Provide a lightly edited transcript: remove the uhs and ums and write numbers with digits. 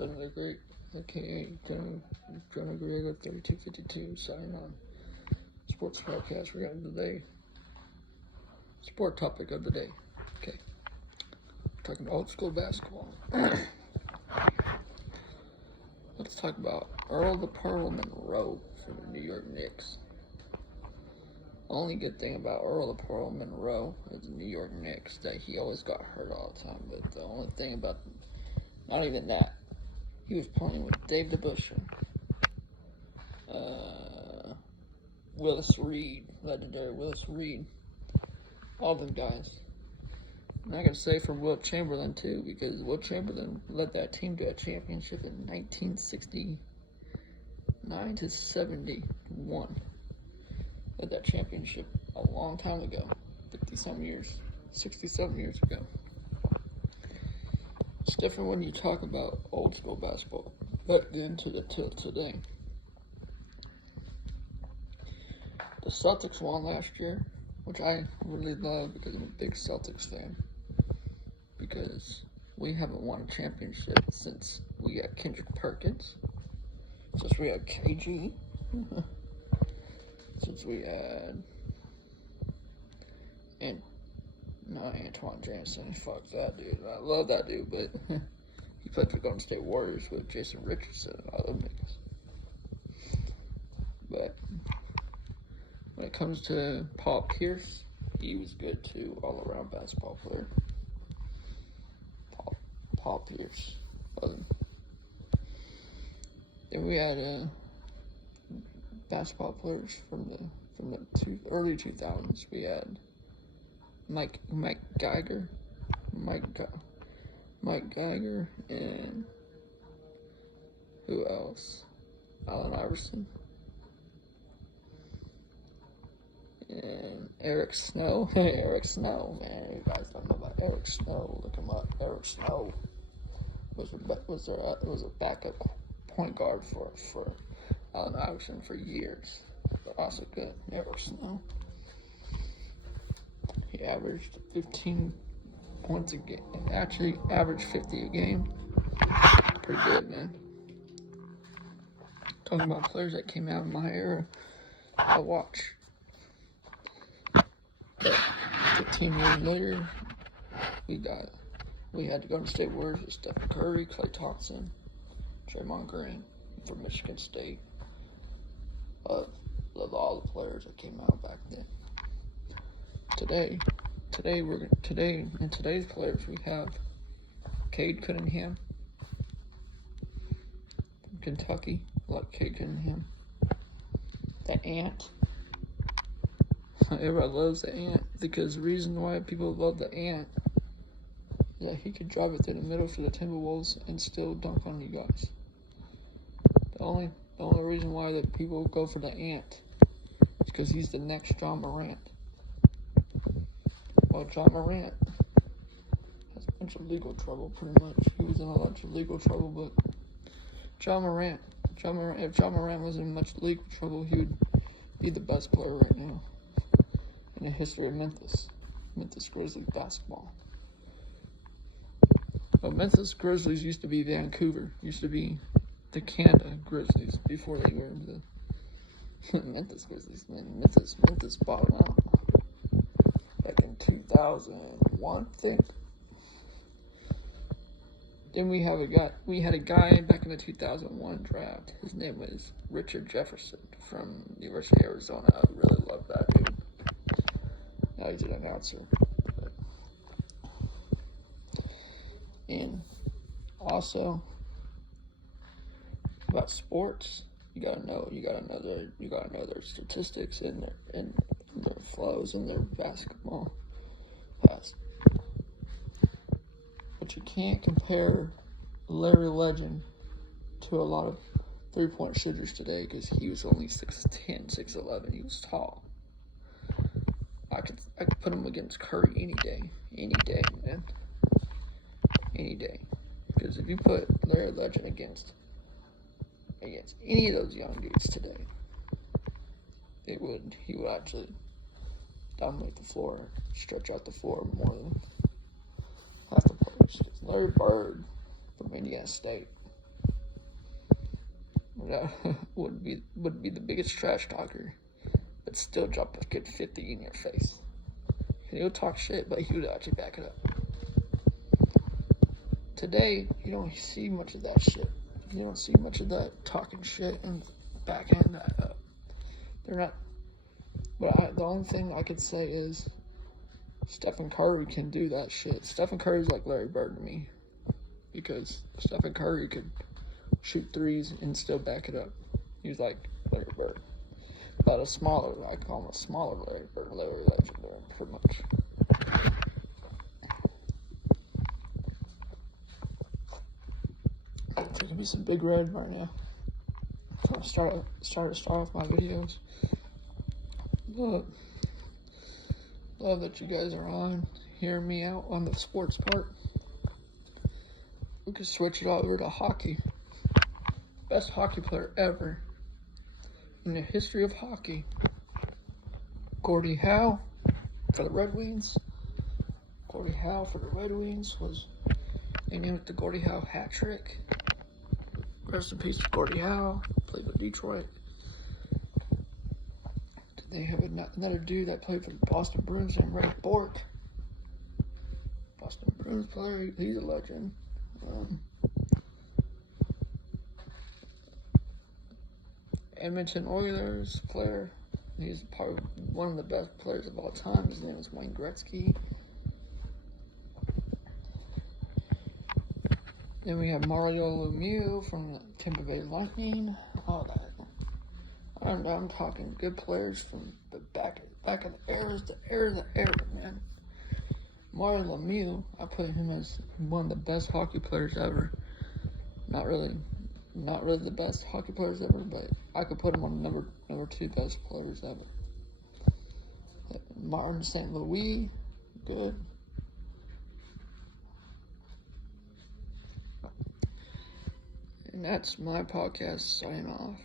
Fred the Great, aka Jonah Griego 3252, signing on. Sports podcast we got today. Sport topic of the day. Okay. Talking about old school basketball. Let's talk about Earl the Pearl Monroe for the New York Knicks. Only good thing about Earl the Pearl Monroe is the New York Knicks that he always got hurt all the time. But the only thing about, not even that, he was playing with Dave DeBusschere, Willis Reed, legendary Willis Reed, all them guys. And I gotta say for Wilt Chamberlain too, because Wilt Chamberlain led that team to a championship in 1969 to 71. Led that championship a long time ago, 50-some years, 60-some years ago. It's different when you talk about old school basketball back then to today. The Celtics won last year, which I really love because I'm a big Celtics fan. Because we haven't won a championship since we got Kendrick Perkins, since we had KG, since we had Antoine Jameson. Fuck that dude. I love that dude, but he played for Golden State Warriors with Jason Richardson and all them niggas. But when it comes to Paul Pierce, he was good too, all around basketball player. Paul Pierce. Then we had basketball players from the early 2000s. We had Mike Geiger, and who else? Allen Iverson and Eric Snow. Eric Snow, man, you guys don't know about Eric Snow. Look him up. Eric Snow was a backup point guard for Allen Iverson for years, but also good. Eric Snow. He averaged 15 points a game. Actually, averaged 50 a game. Pretty good, man. Talking about players that came out in my era, I watch. 15 years later, we had to go to State Warriors with Stephen Curry, Klay Thompson, Draymond Green from Michigan State. Love all the players that came out back then. In today's players we have Cade Cunningham from Kentucky. I like Cade Cunningham. The Ant. Everybody loves the Ant because the reason why people love the Ant is that he could drive it through the middle for the Timberwolves and still dunk on you guys. The only reason why that people go for the Ant is because he's the next John Morant. Well, John Morant has a bunch of legal trouble, pretty much. He was in a bunch of legal trouble, but if John Morant was in much legal trouble, he would be the best player right now in the history of Memphis Grizzlies basketball. Well, Memphis Grizzlies used to be Vancouver, used to be the Canada Grizzlies before they were the Memphis Grizzlies. Man, Memphis bottom out back in 2001, I think. Then we had a guy back in the 2001 draft. His name was Richard Jefferson from the University of Arizona. I really love that dude. Now he's an announcer. And also about sports, you gotta know their statistics and their flows and their basketball past. But you can't compare Larry Legend to a lot of three-point shooters today because he was only 6'10", 6'11". He was tall. I could put him against Curry any day, man. Any day. Because if you put Larry Legend against any of those young dudes today, he would actually dominate the floor, stretch out the floor more than half the players. Larry Bird from Indiana State, that would be the biggest trash talker, but still drop a good 50 in your face. And he'll talk shit, but he would actually back it up. Today, you don't see much of that shit. You don't see much of that talking shit and backhand that up. They're not. But the only thing I could say is Stephen Curry can do that shit. Stephen Curry's like Larry Bird to me, because Stephen Curry could shoot threes and still back it up. He's like Larry Bird, but I call him a smaller Larry Bird, Larry Legendary, pretty much. Taking me some Big Red right now. So start off my videos. Love that you guys are on, hearing me out on the sports part. We could switch it over to hockey. Best hockey player ever in the history of hockey, Gordie Howe for the Red Wings. Gordie Howe for the Red Wings they named it the Gordie Howe hat trick. Rest in peace to Gordie Howe, played for Detroit. They have another dude that played for the Boston Bruins named Ray Bourque. Boston Bruins player, he's a legend. Edmonton Oilers player, he's probably one of the best players of all time. His name is Wayne Gretzky. Then we have Mario Lemieux from the Tampa Bay Lightning. All that. I'm talking good players from the back of the era, man. Mario Lemieux, I put him as one of the best hockey players ever. Not really the best hockey players ever, but I could put him on number 2 best players ever. Martin St. Louis, good. And that's my podcast signing off.